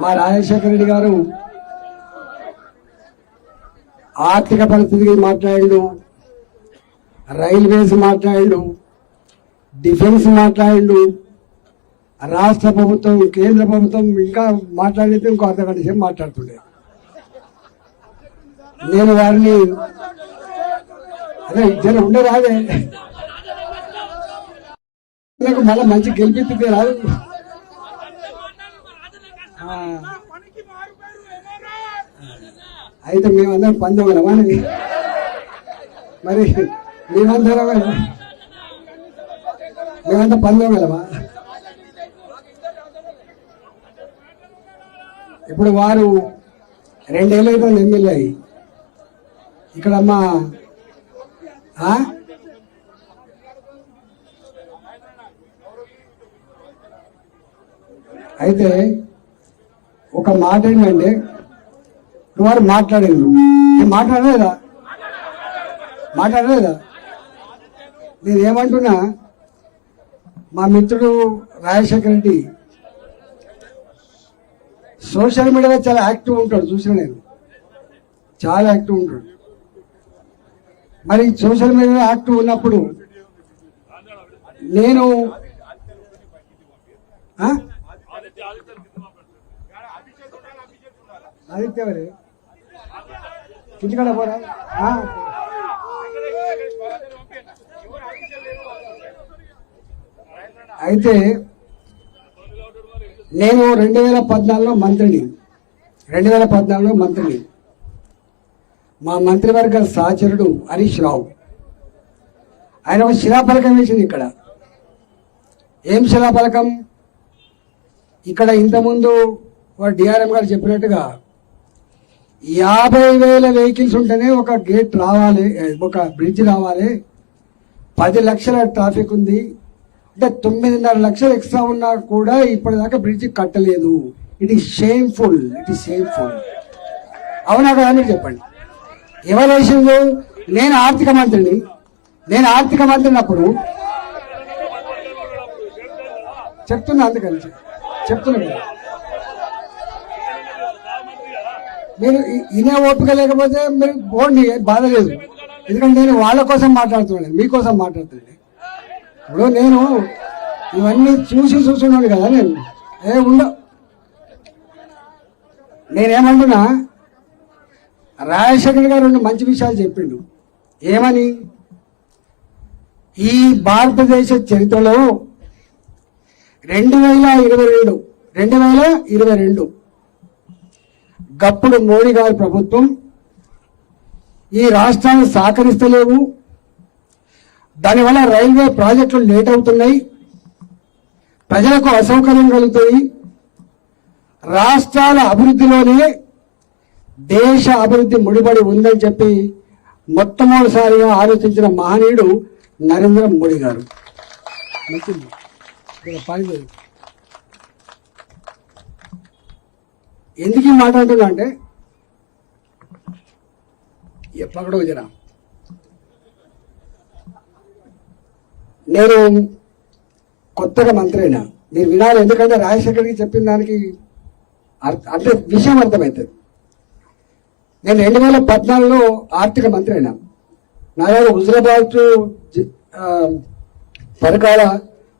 మా రాజశేఖర రెడ్డి గారు ఆర్థిక పరిస్థితి మాట్లాడిండు, రైల్వేస్ మాట్లాడిండు, డిఫెన్స్ మాట్లాడిండు, రాష్ట్ర ప్రభుత్వం కేంద్ర ప్రభుత్వం ఇంకా మాట్లాడితే ఇంకో అర్ధగంట సేపు మాట్లాడుతుండే. నేను వారిని అదే ఇద్దరు ఉండే రాదే నాకు మళ్ళీ మంచి గెలిపిస్తే రాదు. అయితే మేమందరం పందోగలమా మరి మేమంతా పందోగలమా? ఇప్పుడు వారు 2 ఏళ్ళు అయితే ఎమ్మెల్యే అయ్యి ఇక్కడ అమ్మా అయితే ఒక మాట ఏంటంటే వారు మాట్లాడిండు, మాట్లాడలేదా? నేనేమంటున్నా, మా మిత్రుడు రాజశేఖర రెడ్డి సోషల్ మీడియాలో చాలా యాక్టివ్ ఉంటాడు, చూసిన నేను చాలా యాక్టివ్ ఉంటాడు. మరి సోషల్ మీడియాలో యాక్టివ్ ఉన్నప్పుడు నేను ఆదిత్యవరే కిందికడ పోరా. అయితే నేను 2014లో మంత్రిని. మా మంత్రివర్గ సహచరుడు హరీష్ రావు ఆయన ఒక శిలాఫలకం వేసింది ఇక్కడ. ఏం శిలాఫలకం? ఇక్కడ ఇంతకుముందు డిఆర్ఎం గారు చెప్పినట్టుగా 50,000 వెహికల్స్ ఉంటేనే ఒక గేట్ రావాలి, ఒక బ్రిడ్జ్ రావాలి. 10 లక్షల ట్రాఫిక్ ఉంది అంటే 9.5 లక్షలు ఎక్స్ట్రా ఉన్నా కూడా ఇప్పటిదాకా బ్రిడ్జ్ కట్టలేదు. It is shameful. అవునా కదా అని చెప్పండి. ఎవరు వేసింది? నేను ఆర్థిక మంత్రిని అప్పుడు చెప్తున్నా, అందుకని చెప్తున్నా కదా. మీరు ఇనే ఓపిక లేకపోతే మీరు పోండి, బాధ లేదు. ఎందుకంటే నేను వాళ్ళ కోసం మాట్లాడుతున్నాను, మీకోసం మాట్లాడుతున్నాను. ఇప్పుడు నేను ఇవన్నీ చూస్తున్నాను కదా. నేనేమంటున్నా, రాజశేఖర్ గారు 2 మంచి విషయాలు చెప్పిండు. ఏమని? ఈ భారతదేశ చరిత్రలో 2022 గప్పుడు మోడీ గారి ప్రభుత్వం ఈ రాష్ట్రాన్ని సహకరిస్తలేవు, దానివల్ల రైల్వే ప్రాజెక్టులు లేట్ అవుతున్నాయి, ప్రజలకు అసౌకర్యం కలుగుతాయి, రాష్ట్రాల అభివృద్ధిలోనే దేశ అభివృద్ధి ముడిపడి ఉందని చెప్పి మొట్టమొదటిసారిగా ఆలోచించిన మహనీయుడు నరేంద్ర మోడీ గారు. ఎందుకు ఈ మాట అంటున్నా అంటే, పక్కడో జరా నేను కొత్తగా మంత్రి అయినా, మీరు వినాలి. ఎందుకంటే రాజశేఖర్కి చెప్పిన దానికి అంటే విషయం అర్థమవుతుంది. నేను 2014లో ఆర్థిక మంత్రి అయినా. నా దగ్గర హుజరాబాద్ పరకాల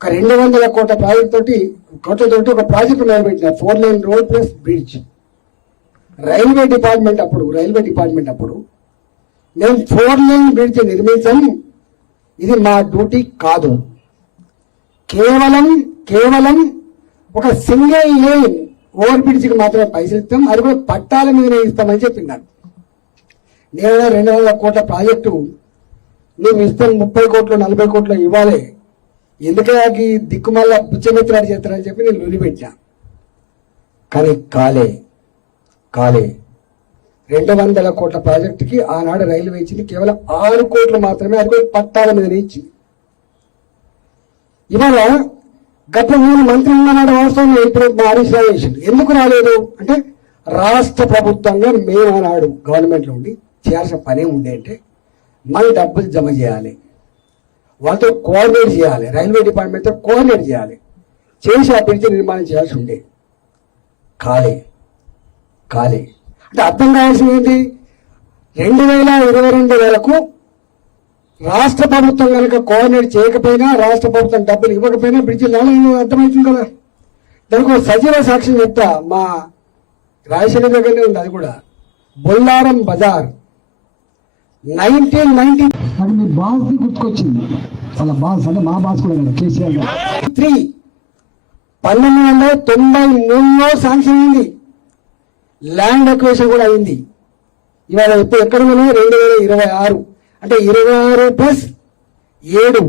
ఒక 200 కోట్ల ప్రాజెక్ట్ తోటి ఒక ప్రాజెక్టు నిలబెట్టిన 4 lane road plus bridge. Railway department అప్పుడు మేము 4 లేన్ బ్రిడ్జ్ నిర్మించాం. ఇది మా డ్యూటీ కాదు, కేవలం ఒక సింగిల్ లేన్ ఓవర్ బ్రిడ్జ్కి మాత్రమే పైసలు ఇస్తాం, అది కూడా పట్టాల మీదనే ఇస్తామని చెప్పినాను. నేను 200 కోట్ల ప్రాజెక్టు మేము ఇస్తాం, 30 కోట్లు 40 కోట్లు ఇవ్వాలి, ఎందుకంటే దిక్కుమల్ల పుచ్చమిత్రాలు చేస్తారని చెప్పి నేను నిలబెట్టా. కానీ కాలే 200 కోట్ల ప్రాజెక్టుకి ఆనాడు రైల్వే ఇచ్చింది కేవలం 6 కోట్లు మాత్రమే, అది కూడా పట్టాల మీదనే ఇచ్చింది. ఇవాళ గత 3 మంత్రి ఉన్ననాడు వాస్తవం ఇప్పుడు హరీష్ రావు చేసింది. ఎందుకు రాలేదు అంటే, రాష్ట్ర ప్రభుత్వంగా మేము ఆనాడు గవర్నమెంట్లో ఉండి చేయాల్సిన పనే ఉండే అంటే మన డబ్బులు జమ చేయాలి, వాళ్ళతో కోఆర్డినేట్ చేయాలి, రైల్వే డిపార్ట్మెంట్తో కోఆర్డినేట్ చేయాలి, చేసి ఆ బ్రిడ్జ్ నిర్మాణం చేయాల్సి ఉండే. ఖాళీ ఖాళీ అంటే అర్థం కావాల్సింది ఏంటి? 2022 వరకు రాష్ట్ర ప్రభుత్వం కనుక కోఆర్డినేట్ చేయకపోయినా, రాష్ట్ర ప్రభుత్వం డబ్బులు ఇవ్వకపోయినా బ్రిడ్జి లాలని అర్థమవుతుంది కదా. దానికి ఒక సజీవ సాక్ష్యం చెప్తా. మా రాజశేఖర్ దగ్గరనే ఉంది అది కూడా. బొల్లారం బజార్ 1990 అది మీ బాస్ గుర్తుకొచ్చింది. అలా బాస్ అంటే మా బాస్ కూడా కేసీఆర్ 1993లో శాంక్షన్ అయింది. ల్యాండ్ అక్వేషన్ కూడా అయింది. ఇవాళ ఇప్పుడు ఎక్కడ ఉన్నాయి? 2026 అంటే 26 ప్లస్ 7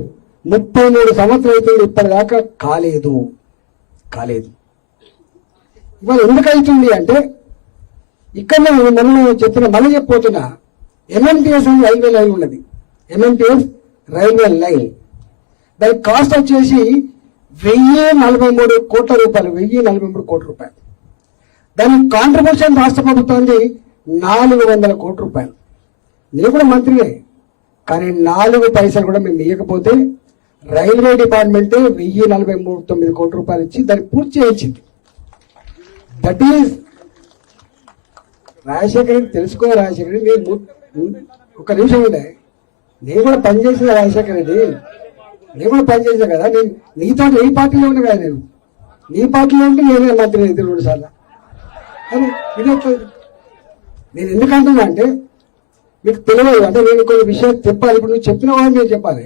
33 సంవత్సరాలు అవుతుంది. ఇప్పటిదాకా కాలేదు. ఇవాళ ఎందుకు అవుతుంది అంటే ఇక్కడ మనం చెప్పిన మళ్ళీ చెప్పిపోతున్నా, ఎంఎంటీఎస్ అని రైల్వే లైన్ ఉన్నది. ఎంఎంటీఎస్ రైల్వే లైన్ దాని కాస్ట్ వచ్చేసి 1043 కోట్ల రూపాయలు. 1043 కోట్ల రూపాయలు. దాని కాంట్రిబ్యూషన్ రాష్ట్ర ప్రభుత్వానికి 400 కోట్ల రూపాయలు. నేను కూడా మంత్రినే, కానీ 4 పైసలు కూడా మేము ఇవ్వకపోతే రైల్వే డిపార్ట్మెంట్ 1049 కోట్ల రూపాయలు ఇచ్చి దాన్ని పూర్తి చేయించింది. That is Rajasekhara Reddy. తెలుసుకో రాజశేఖర రెడ్డి, నేను ఒక నిమిషం ఉండే, నేను కూడా పనిచేసిన రాజశేఖర రెడ్డి, నేను కూడా పనిచేసా కదా. నేను నీతో నీ పార్టీలో ఉన్నా కదా. నేను నీ పార్టీలో ఉంటే నేనే మంత్రి 2 సార్లు. అని నేను ఎందుకంటున్నా అంటే మీకు తెలియదు. అంటే నేను కొన్ని విషయాలు చెప్పాలి. ఇప్పుడు నువ్వు చెప్పిన వాళ్ళు నేను చెప్పాలి.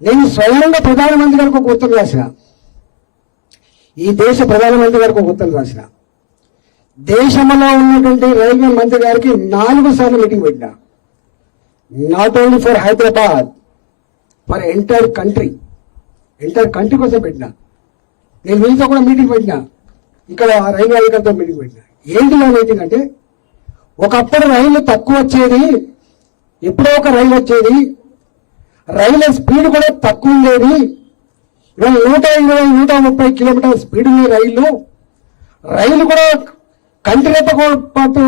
నేను స్వయంగా ప్రధానమంత్రి గారికి ఒక ఉత్తరం రాసిన, ఈ దేశ ప్రధానమంత్రి గారికి ఒక ఉత్తరం రాసిన. దేశంలో ఉన్నటువంటి రైల్వే మంత్రి గారికి 4 సార్లు మీటింగ్ పెట్టినా. Not only for Hyderabad, for entire country కోసం పెట్టినా. నేను వీళ్ళతో కూడా మీటింగ్ పెట్టినా. ఇక్కడ రైల్వే అధికారితో మీటింగ్ పెట్టినా. ఏంటి మీటింగ్ అంటే, ఒకప్పుడు రైలు తక్కువ వచ్చేది, ఎప్పుడో ఒక రైలు వచ్చేది, రైలు స్పీడ్ కూడా తక్కువ ఉండేది. ఇవాళ 120-130 కిలోమీటర్ల స్పీడ్ ఉన్న రైలు కూడా కంటిరెప్ప పాటు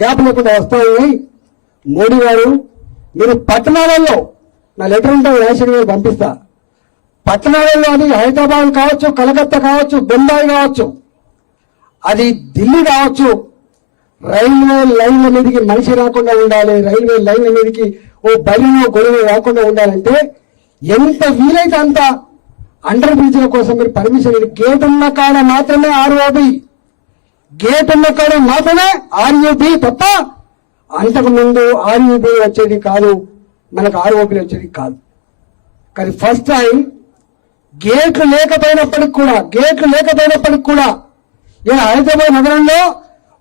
గ్యాప్ లేకుండా వస్తూ ఉన్నాయి. మోడీ గారు, మీరు పట్టణాలలో, నా లెటర్ ఉంటే రాజశేఖర్ గారు పంపిస్తా, పట్టణాలలో అది హైదరాబాద్ కావచ్చు, కలకత్తా కావచ్చు, బొంబాయి కావచ్చు, అది ఢిల్లీ కావచ్చు, రైల్వే లైన్ల మీదకి మనిషి రాకుండా ఉండాలి, రైల్వే లైన్ల మీదకి ఓ బలినో గొడవ రాకుండా ఉండాలంటే ఎంత వీలైతే అంత అండర్ బ్రిడ్జ్ల కోసం మీరు పర్మిషన్, గేట్ ఉన్న కాడ మాత్రమే ఆర్ఓబి, గేట్ ఉన్న కాడ మాత్రమే ఆర్యూబి తప్ప అంతకు ముందు ఆర్యూబి వచ్చేది కాదు, మనకు ఆర్ఓబి వచ్చేది కాదు. కానీ ఫస్ట్ టైం గేట్లు లేకపోయినప్పటికి కూడా ఇలా హైదరాబాద్ నగరంలో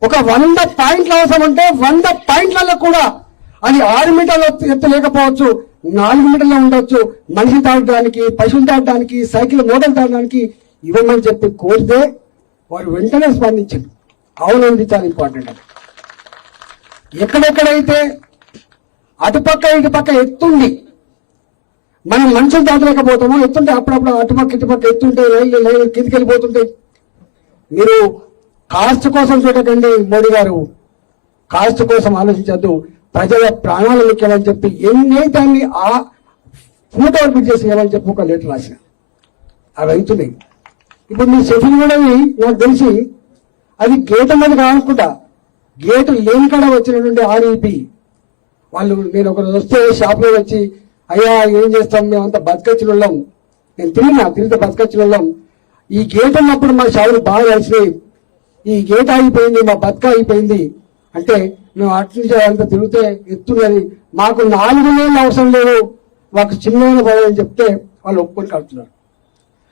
ఒక 100 పాయింట్ల అవసరం ఉంటే 100 పాయింట్లలో కూడా అది 6 మీటర్ల ఎత్తు లేకపోవచ్చు, 4 మీటర్లు ఉండొచ్చు. మనిషి దాటడానికి, పశువులు దాటడానికి, సైకిల్ మోటార్ దాటడానికి ఇవ్వమని చెప్పి కోరితే వారు వెంటనే స్పందించారు. అవునండి, చాలా ఇంపార్టెంట్. అది ఎక్కడెక్కడైతే అటుపక్క ఇటుపక్క ఎత్తుంది, మనం మనుషులు దాటలేకపోతామో, ఎత్తుంటే అప్పుడప్పుడు అటుపక్క ఇటుపక్క ఎత్తుంటే రైలు కిందికి వెళ్ళిపోతుంటాయి. మీరు కాస్ట్ కోసం చూడకండి. మోడీ గారు కాస్ట్ కోసం ఆలోచించద్దు, ప్రజల ప్రాణాలు ముఖ్యమని చెప్పి ఎన్నైతే అన్ని ఆ ఫూట్ అవుట్ చేసి ఏమని చెప్పి ఒక లెటర్ రాసిన. అవి అవుతున్నాయి. ఇప్పుడు మీ షెఫిల్ కూడా నాకు తెలిసి అది గేట్ అన్నది కానుకుంటా, గేటు లేని కాడ వచ్చినటువంటి ఆర్ఈపి వాళ్ళు. నేను ఒకరోజు వస్తే షాప్లో వచ్చి, అయ్యా ఏం చేస్తాం, మేమంతా బతకచ్చిన వాళ్ళం, నేను తిరిగితే బతకచ్చిన వాళ్ళం, ఈ గేట్ ఉన్నప్పుడు మా షాపులు బాగా కలిసినాయి, ఈ గేట్ ఆగిపోయింది, మా బతక అయిపోయింది అంటే మేము అటు నుంచి అంతా తిరిగితే ఎత్తున్నది, మాకు 4 నెలలు అవసరం లేదు, మాకు చిన్న పడని చెప్తే వాళ్ళు ఒప్పుకొని కడుతున్నారు.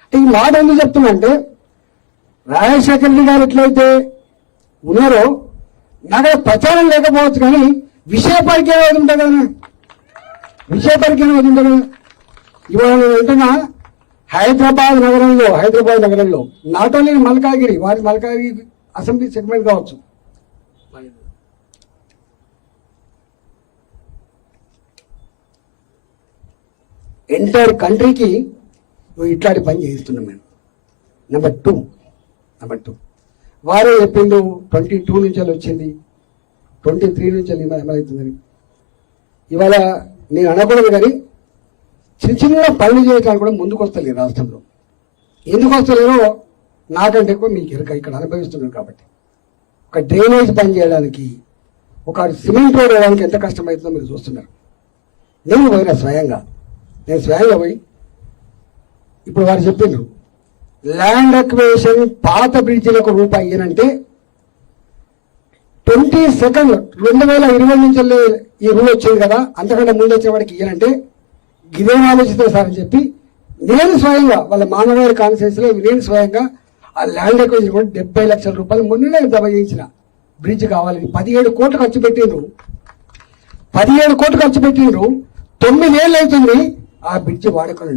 అంటే ఈ మాట ఎందుకు చెప్తున్నా అంటే, రాజశేఖర రెడ్డి గారు ఎట్లయితే ఉన్నారో నాకు ప్రచారం లేకపోవచ్చు, కానీ విషయ పరిజ్ఞానం ఏది ఉంటుంది కదా, విషయ పరిజ్ఞానం ఏది ఉంటుంది కదా. ఇవాళ నేను అంటున్నా, హైదరాబాద్ నగరంలో నాట్ ఓన్లీ మల్కాగిరి, వారి మల్కాగిరి అసెంబ్లీ సెగ్మెంట్ కావచ్చు, ఎంటైర్ కంట్రీకి ఇట్లాంటి పని చేయిస్తున్నాం మేము. నెంబర్ టూ వారే చెప్పిండు 22 నుంచి వచ్చింది, 23 నుంచి ఏమవుతుందని. ఇవాళ నేను అనకూడదు, కానీ చిన్న పనులు చేయడానికి కూడా ముందుకు వస్తలేదు రాష్ట్రంలో. ఎందుకు వస్తలేదో నాకంటే ఎక్కువ మీకు ఇక్కడ అనుభవిస్తున్నారు కాబట్టి ఒక డ్రైనేజ్ పని చేయడానికి ఒక సిమెంట్ రోడ్ వేయడానికి ఎంత కష్టమవుతుందో మీరు చూస్తున్నారు. నేను పోయినా స్వయంగా పోయి ఇప్పుడు వారు చెప్పిండ్రు ల్యాండ్ అక్విజిషన్ పాత బ్రిడ్జిలకు రూపాయి ఇయ్యనంటే 22 2020 నుంచి ఈ రూల్ వచ్చింది కదా, అంతకంటే ముందు వచ్చే వాడికి ఇయ్యనంటే ఇదేం ఆలోచిస్తారు సార్ అని చెప్పి నేను స్వయంగా వాళ్ళ మామగారి కాన్ఫరెన్స్ లో నేను స్వయంగా ఆ ల్యాండ్ అక్విజిషన్ కూడా 70 లక్షల రూపాయలు మొన్ననే జమ చేయించిన. బ్రిడ్జ్ కావాలని 17 కోట్లు ఖర్చు పెట్టిండ్రు. 17 కోట్లు ఖర్చు పెట్టిండ్రు. 9 ఏళ్ళు అవుతుంది ఆ బ్రిడ్జ్ వాడుకోండి.